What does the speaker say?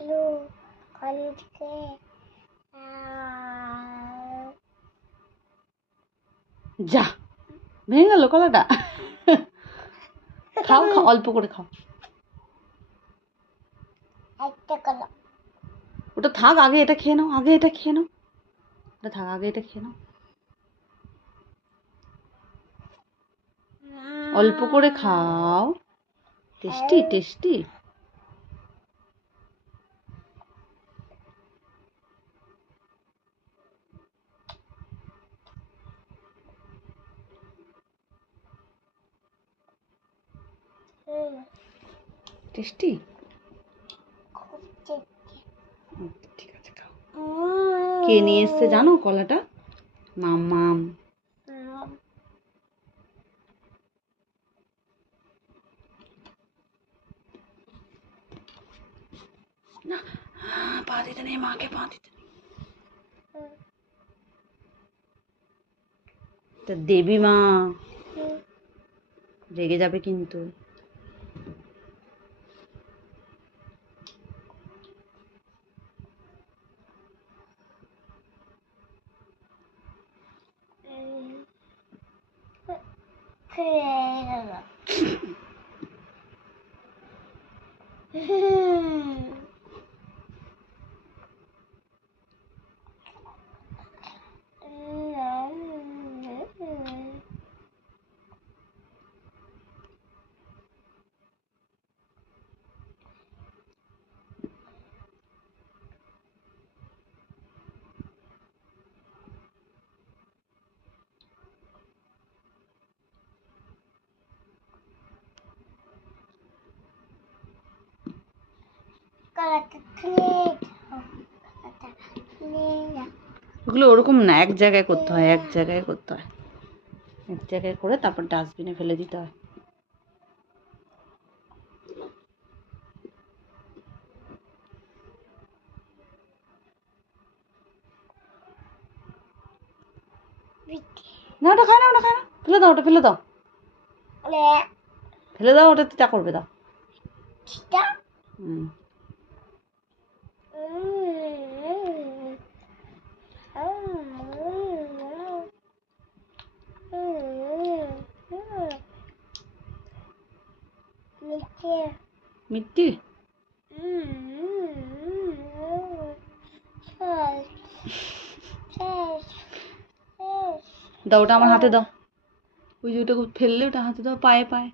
গুলো কলেজকে যা ভেঙে গেল কলাটা। খাও খাও, অল্প করে খাও। একটা কলা ওটা থাক, আগে এটা খেয়ে নাও, আগে এটা খেয়ে নাও, ওটা থাক, আগে এটা খেয়ে নাও, অল্প করে খাও। Tasty tasty. টেস্টি। খুব টেস্টি। ঠিক আছে খাও। কে নিয়ে এসছে জানো কলাটা? মাম্মাম। না, পা দিতে নেই, মাকে পা দিতে নেই। তা দেবী মা রেগে যাবে কিন্তু। ওগুলো ওরকম না, এক জায়গায় করতে হয়, এক জায়গায় করতে হয়, এক জায়গায় করে তারপর ডাস্টবিনে ফেলে দিতে হয়। না ওটা খায় না, ওটা খায় না, ফেলে দাও, ওটা ফেলে দাও, ফেলে দাও, ওটা তিতা করবে, দাও। হুম। মিট্টি। দাও ওটা আমার হাতে দাও, ওই যে ওটা ফেললে ওটা হাতে দাও, পায়ে পায়ে।